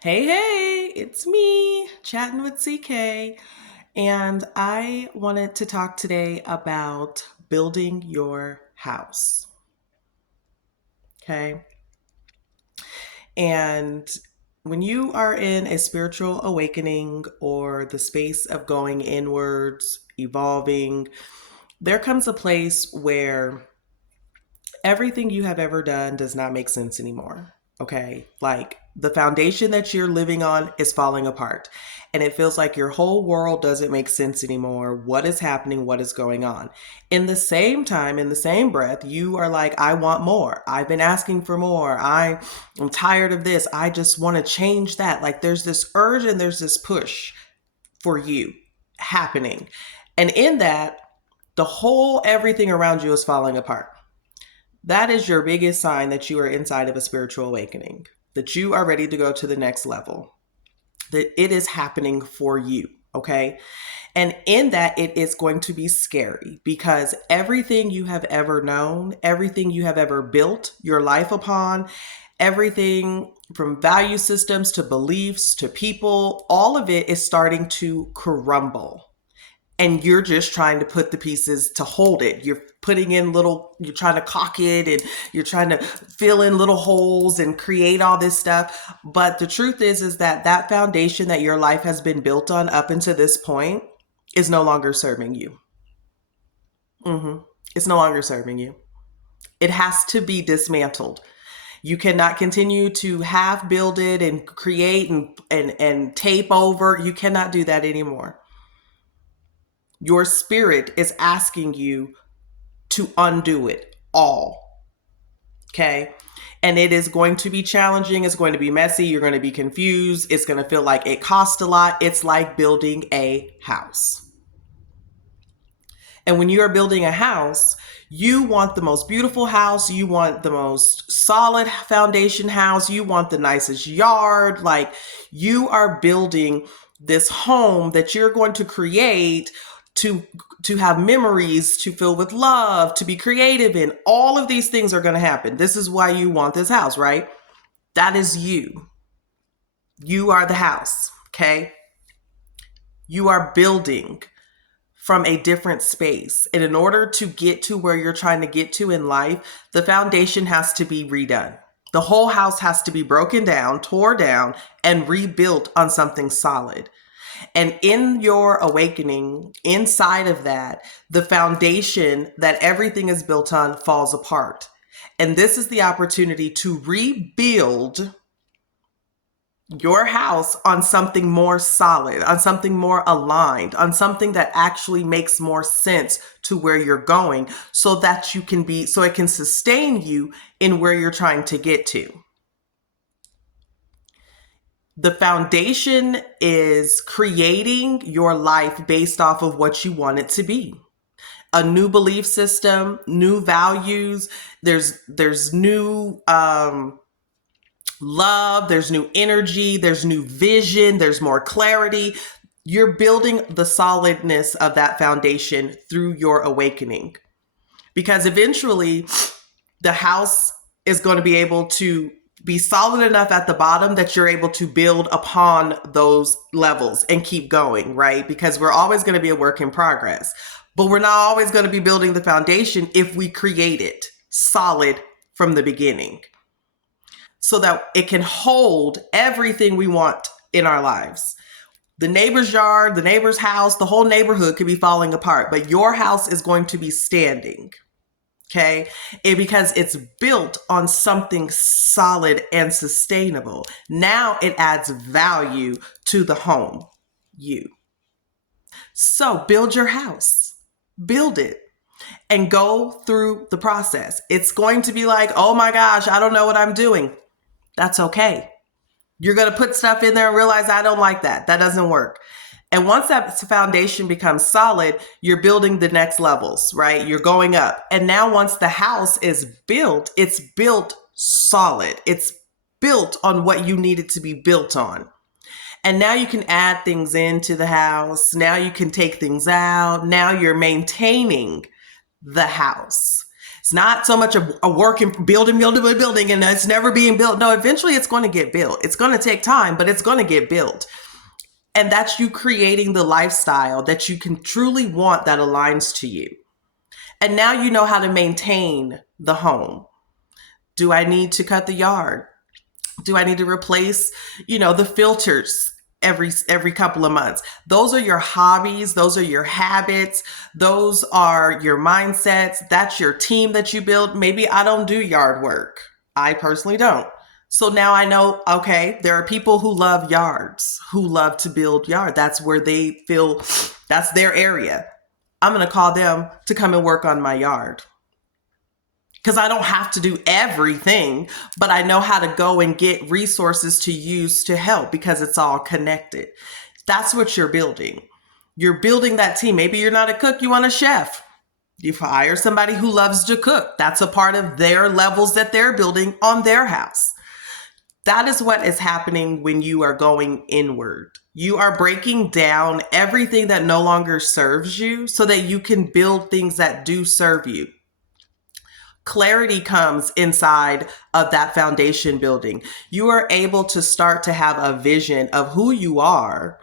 Hey, hey, it's me, chatting with CK, and I wanted to talk today about building your house. Okay. And when you are in a spiritual awakening or the space of going inwards, evolving, there comes a place where everything you have ever done does not make sense anymore. Okay. Like the foundation that you're living on is falling apart. And it feels like your whole world doesn't make sense anymore. What is happening? What is going on? In the same time, in the same breath, you are like, I want more. I've been asking for more. I'm tired of this. I just want to change that. Like there's this urge and there's this push for you happening. And in that, the whole everything around you is falling apart. That is your biggest sign that you are inside of a spiritual awakening, that you are ready to go to the next level, that it is happening for you. Okay. And in that, it is going to be scary because everything you have ever known, everything you have ever built your life upon, everything from value systems to beliefs to people, all of it is starting to crumble, and you're just trying to put the pieces to hold it. You're trying to caulk it, and you're trying to fill in little holes and create all this stuff. But the truth is that that foundation that your life has been built on up until this point is no longer serving you. It's no longer serving you. It has to be dismantled. You cannot continue to half build it and create and tape over. You cannot do that anymore. Your spirit is asking you to undo it all. Okay. And it is going to be challenging. It's going to be messy. You're going to be confused. It's going to feel like it costs a lot. It's like building a house. And when you are building a house, you want the most beautiful house. You want the most solid foundation house. You want the nicest yard. Like you are building this home that you're going to create to have memories, to fill with love, to be creative in. All of these things are going to happen. This is why you want this house, right? That is you. You are the house, okay? You are building from a different space. And in order to get to where you're trying to get to in life, the foundation has to be redone. The whole house has to be broken down, tore down, and rebuilt on something solid. And in your awakening, inside of that, the foundation that everything is built on falls apart. And this is the opportunity to rebuild your house on something more solid, on something more aligned, on something that actually makes more sense to where you're going so that so it can sustain you in where you're trying to get to. The foundation is creating your life based off of what you want it to be. A new belief system, new values, there's new love, there's new energy, there's new vision, there's more clarity. You're building the solidness of that foundation through your awakening. Because eventually the house is going to be able to be solid enough at the bottom that you're able to build upon those levels and keep going, right? Because we're always going to be a work in progress, but we're not always going to be building the foundation if we create it solid from the beginning so that it can hold everything we want in our lives. The neighbor's yard, the neighbor's house, the whole neighborhood could be falling apart, but your house is going to be standing. Okay. Because it's built on something solid and sustainable. Now it adds value to the home. So build your house, build it, and go through the process. It's going to be like, oh my gosh, I don't know what I'm doing. That's okay. You're going to put stuff in there and realize I don't like that. That doesn't work. And once that foundation becomes solid, you're building the next levels, right? You're going up. And now once the house is built, it's built solid. It's built on what you need it to be built on. And now you can add things into the house. Now you can take things out. Now you're maintaining the house. It's not so much a work and building, and it's never being built. No, eventually it's going to get built. It's going to take time, but it's going to get built. And that's you creating the lifestyle that you can truly want that aligns to you. And now you know how to maintain the home. Do I need to cut the yard? Do I need to replace, the filters every couple of months? Those are your hobbies. Those are your habits. Those are your mindsets. That's your team that you build. Maybe I don't do yard work. I personally don't. So now I know, okay, there are people who love yards, who love to build yard. That's where they feel that's their area. I'm going to call them to come and work on my yard. Because I don't have to do everything, but I know how to go and get resources to use to help because it's all connected. That's what you're building. You're building that team. Maybe you're not a cook, you want a chef. You hire somebody who loves to cook. That's a part of their levels that they're building on their house. That is what is happening when you are going inward. You are breaking down everything that no longer serves you so that you can build things that do serve you. Clarity comes inside of that foundation building. You are able to start to have a vision of who you are,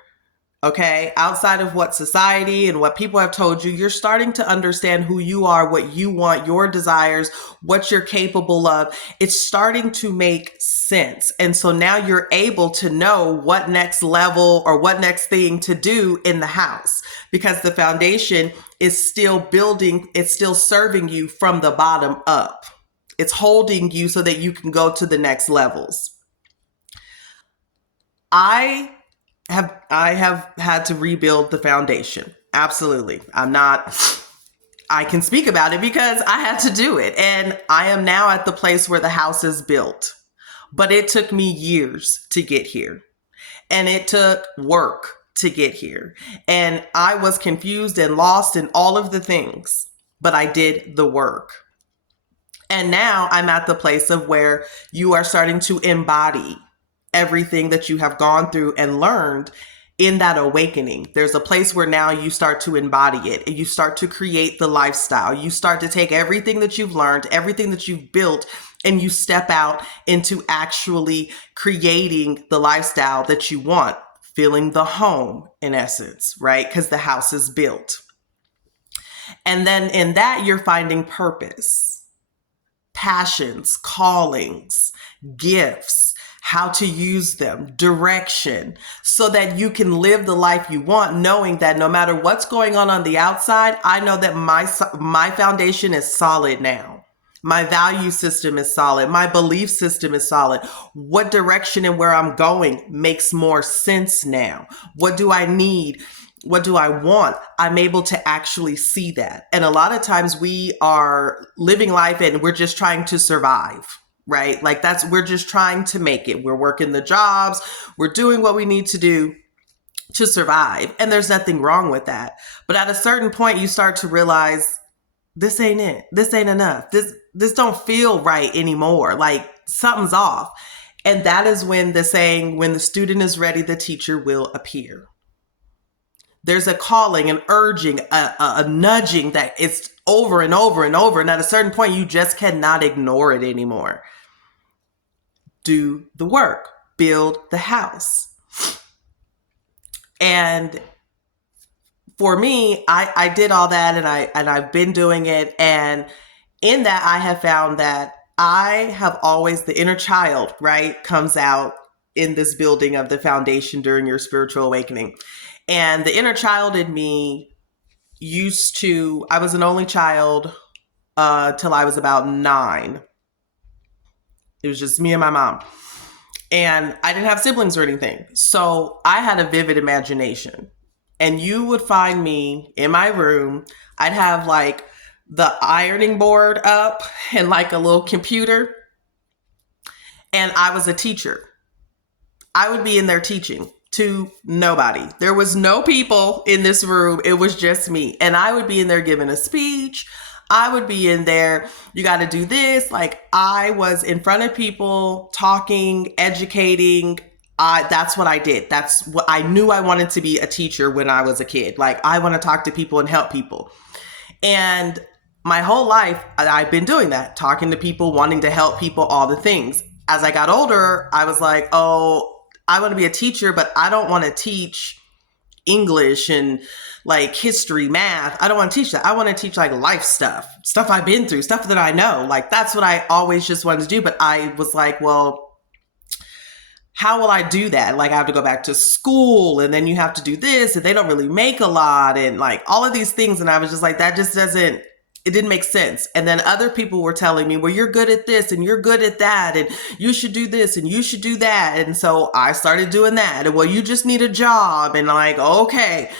okay? Outside of what society and what people have told you, you're starting to understand who you are, what you want, your desires, what you're capable of. It's starting to make sense. And so now you're able to know what next level or what next thing to do in the house because the foundation is still building, it's still serving you from the bottom up. It's holding you so that you can go to the next levels. I have had to rebuild the foundation. Absolutely. I can speak about it because I had to do it. And I am now at the place where the house is built. But it took me years to get here. And it took work to get here. And I was confused and lost in all of the things, but I did the work. And now I'm at the place of where you are starting to embody everything that you have gone through and learned in that awakening. There's a place where now you start to embody it and you start to create the lifestyle. You start to take everything that you've learned, everything that you've built, and you step out into actually creating the lifestyle that you want, feeling the home in essence, right? Because the house is built. And then in that, you're finding purpose, passions, callings, gifts, how to use them, direction, so that you can live the life you want, knowing that no matter what's going on the outside, I know that my foundation is solid now. My value system is solid. My belief system is solid. What direction and where I'm going makes more sense now. What do I need? What do I want? I'm able to actually see that. And a lot of times we are living life and we're just trying to survive, right? Like we're just trying to make it. We're working the jobs. We're doing what we need to do to survive. And there's nothing wrong with that. But at a certain point, you start to realize this ain't it. This ain't enough. This don't feel right anymore. Like something's off. And that is when the saying, when the student is ready, the teacher will appear. There's a calling, an urging, a nudging that it's over and over and over. And at a certain point, you just cannot ignore it anymore. Do the work, build the house. And for me, I did all that and I've been doing it. And in that, I have found that I have always, the inner child, right, comes out in this building of the foundation during your spiritual awakening. And the inner child in me I was an only child till I was about 9. It was just me and my mom. And I didn't have siblings or anything. So I had a vivid imagination. And you would find me in my room. I'd have like the ironing board up and like a little computer. And I was a teacher. I would be in there teaching to nobody. There was no people in this room. It was just me. And I would be in there giving a speech. I would be in there. You got to do this. Like I was in front of people talking, educating. That's what I did. That's what I knew. I wanted to be a teacher when I was a kid. Like I want to talk to people and help people. And My whole life, I've been doing that, talking to people, wanting to help people, all the things. As I got older, I was like, oh, I want to be a teacher, but I don't want to teach English and like history, math. I don't want to teach that. I want to teach like life stuff I've been through, stuff that I know. Like that's what I always just wanted to do. But I was like, well, how will I do that? Like I have to go back to school and then you have to do this and they don't really make a lot and like all of these things. And I was just like, that just doesn't, it didn't make sense. And then other people were telling me, well, you're good at this and you're good at that. And you should do this and you should do that. And so I started doing that. And well, you just need a job. And like, okay.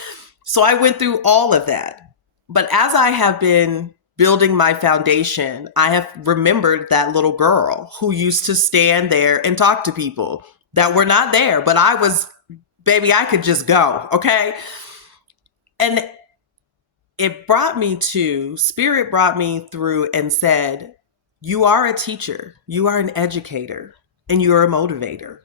So I went through all of that. But as I have been building my foundation, I have remembered that little girl who used to stand there and talk to people that were not there, but I was, baby, I could just go. Okay. And it brought me to, Spirit brought me through and said, you are a teacher, you are an educator, and you're a motivator.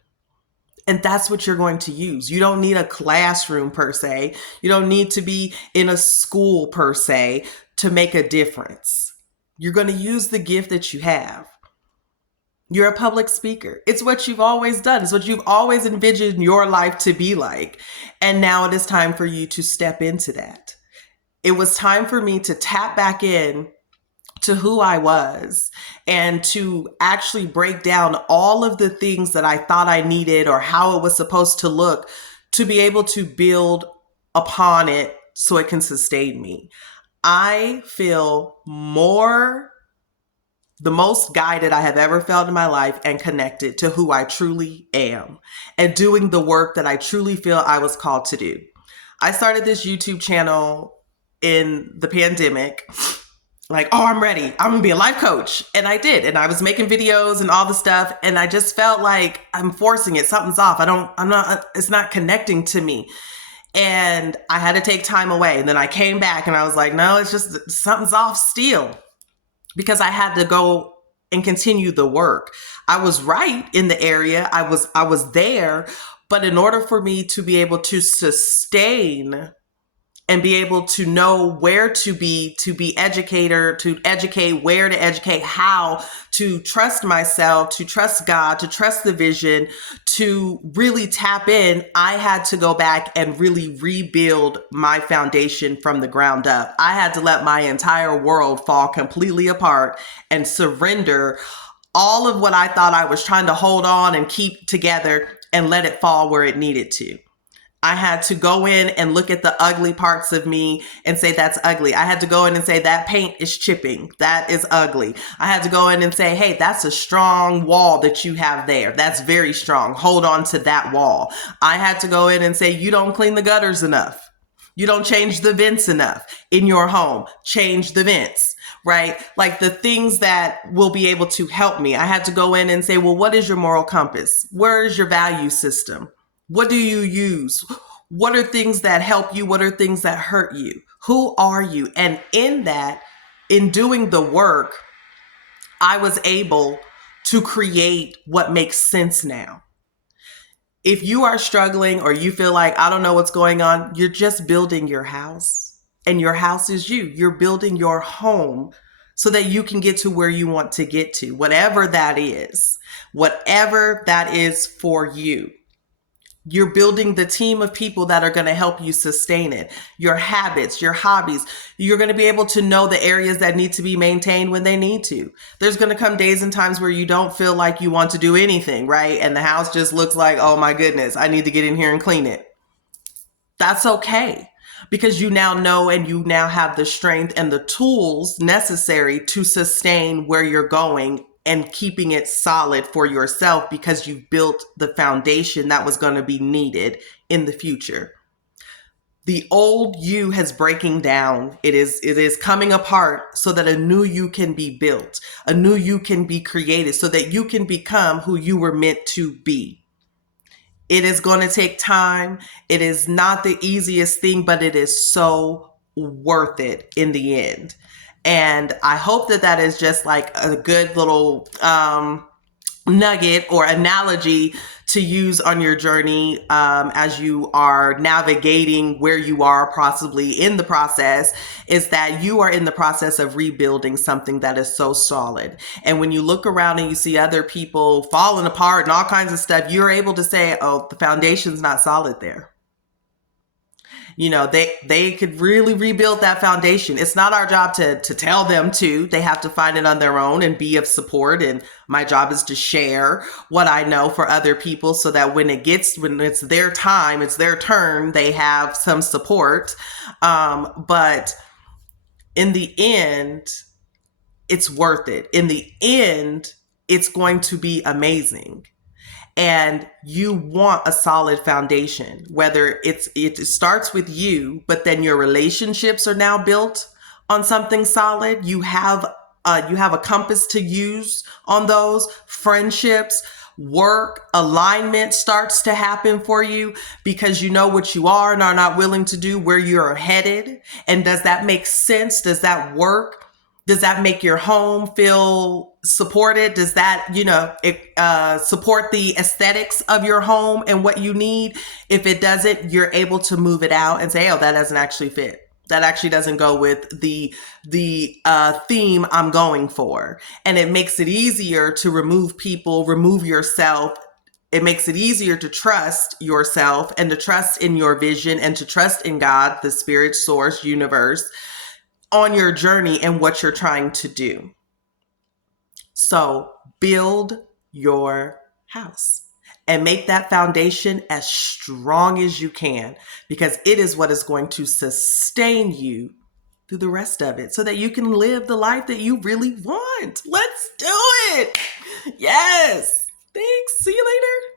And that's what you're going to use. You don't need a classroom per se. You don't need to be in a school per se to make a difference. You're going to use the gift that you have. You're a public speaker. It's what you've always done. It's what you've always envisioned your life to be like. And now it is time for you to step into that. It was time for me to tap back in to who I was and to actually break down all of the things that I thought I needed or how it was supposed to look to be able to build upon it so it can sustain me. I feel the most guided I have ever felt in my life and connected to who I truly am and doing the work that I truly feel I was called to do. I started this YouTube channel in the pandemic, like, oh, I'm ready. I'm gonna be a life coach. And I did. And I was making videos and all the stuff. And I just felt like I'm forcing it. Something's off. It's not connecting to me. And I had to take time away. And then I came back and I was like, no, it's just something's off still, because I had to go and continue the work. I was right in the area. I was there. But in order for me to be able to sustain and be able to know where to be educator, to educate, where to educate, how to trust myself, to trust God, to trust the vision, to really tap in, I had to go back and really rebuild my foundation from the ground up. I had to let my entire world fall completely apart and surrender all of what I thought I was trying to hold on and keep together and let it fall where it needed to. I had to go in and look at the ugly parts of me and say, that's ugly. I had to go in and say, that paint is chipping. That is ugly. I had to go in and say, hey, that's a strong wall that you have there. That's very strong. Hold on to that wall. I had to go in and say, you don't clean the gutters enough. You don't change the vents enough in your home. Change the vents, right? Like the things that will be able to help me. I had to go in and say, well, what is your moral compass? Where is your value system? What do you use? What are things that help you? What are things that hurt you? Who are you? And in that, in doing the work, I was able to create what makes sense now. If you are struggling or you feel like, I don't know what's going on, you're just building your house. And your house is you. You're building your home so that you can get to where you want to get to, whatever that is for you. You're building the team of people that are going to help you sustain it. Your habits, your hobbies. You're going to be able to know the areas that need to be maintained when they need to. There's going to come days and times where you don't feel like you want to do anything, right? And the house just looks like, oh my goodness, I need to get in here and clean it. That's okay, because you now know and you now have the strength and the tools necessary to sustain where you're going and keeping it solid for yourself, because you've built the foundation that was going to be needed in the future. The old you has breaking down. It is coming apart so that a new you can be built. A new you can be created so that you can become who you were meant to be. It is going to take time. It is not the easiest thing, but it is so worth it in the end. And I hope that is just like a good little nugget or analogy to use on your journey as you are navigating where you are possibly in the process is that you are in the process of rebuilding something that is so solid. And when you look around and you see other people falling apart and all kinds of stuff, you're able to say, oh, the foundation's not solid there. You know, they could really rebuild that foundation. It's not our job to tell them to. They have to find it on their own and be of support. And my job is to share what I know for other people so that when it's their time, it's their turn, they have some support. But in the end, it's worth it. In the end, it's going to be amazing. And you want a solid foundation, whether it starts with you, but then your relationships are now built on something solid. You have a compass to use on those friendships. Work alignment starts to happen for you because you know what you are and are not willing to do, where you're headed. And does that make sense? Does that work? Does that make your home feel supported? Does that, support the aesthetics of your home and what you need? If it doesn't, you're able to move it out and say, oh, that doesn't actually fit. That actually doesn't go with the theme I'm going for. And it makes it easier to remove people, remove yourself. It makes it easier to trust yourself and to trust in your vision and to trust in God, the spirit, source, universe, on your journey and what you're trying to do. So build your house and make that foundation as strong as you can, because it is what is going to sustain you through the rest of it so that you can live the life that you really want. Let's do it. Yes. Thanks. See you later.